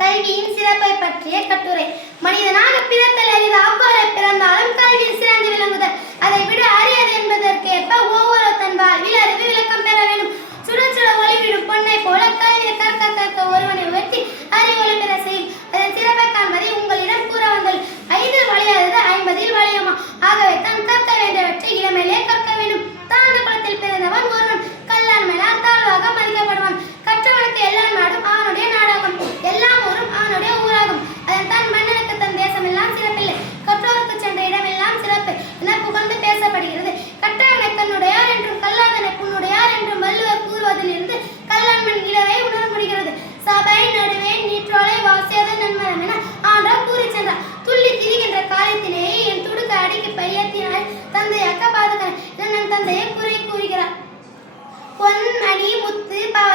கல்வியின் சிறப்பை பற்றிய கட்டுரை. மனிதனாக பிறத்தல் அறிவு அவ்வாறு பிறந்த தன் தந்தையை குறை கூறுகிறார். பொன் மணி முத்து பவ